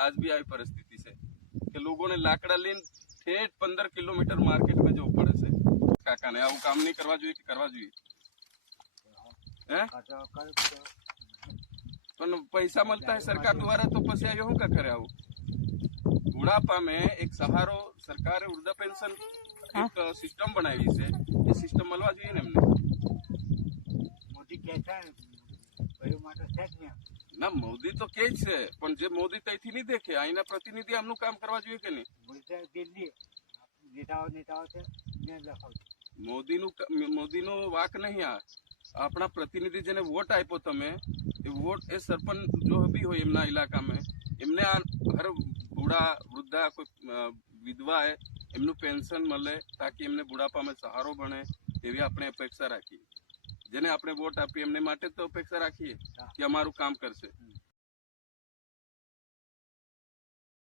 आज भी आई परिस्थिति से कि लोगों ने लाकड़ा लेन ठेठ 15 किलोमीटर मार्केट में जવું પડે છે કાકાને આવું કામ નહીં કરવા જોઈએ કે કરવા જોઈએ હે પણ પૈસા મળતા है सरकार द्वारा तो પછી આ શું કા કરે આવું बुढ़ापा में एक सहारो सरकारे वृद्धा पेंशन एक सिस्टम बनावी છે એ સિસ્ટમ મળવા જોઈએ ને એમને મોદી કહેતા ભયું માટે છે જ ને ના મોદી તો કે છે પણ જે મોદી તઈથી નહીં દેખે અહીંના પ્રતિનિધિ આમનું કામ કરવા જોઈએ કે નહીં દિલ્હી નેતાઓ છે ને લખાવ મોદીનો વાક નહીં આ આપણા પ્રતિનિધિ જેને વોટ આપ્યો તમે એ વોટ એ સરપંચ જો બી હોય એમના ઇલાકામાં એમને આ હર બુढ़ा वृद्धा कोई विधवा है एमनु पेंशन મળે ताकि એમને બુઢાપામાં સહારો બને એવી આપણે અપેક્ષા રાખીએ જેને આપણે વોટ આપીએ એમને માટે તો અપેક્ષા રાખીએ કે અમારું કામ કરશે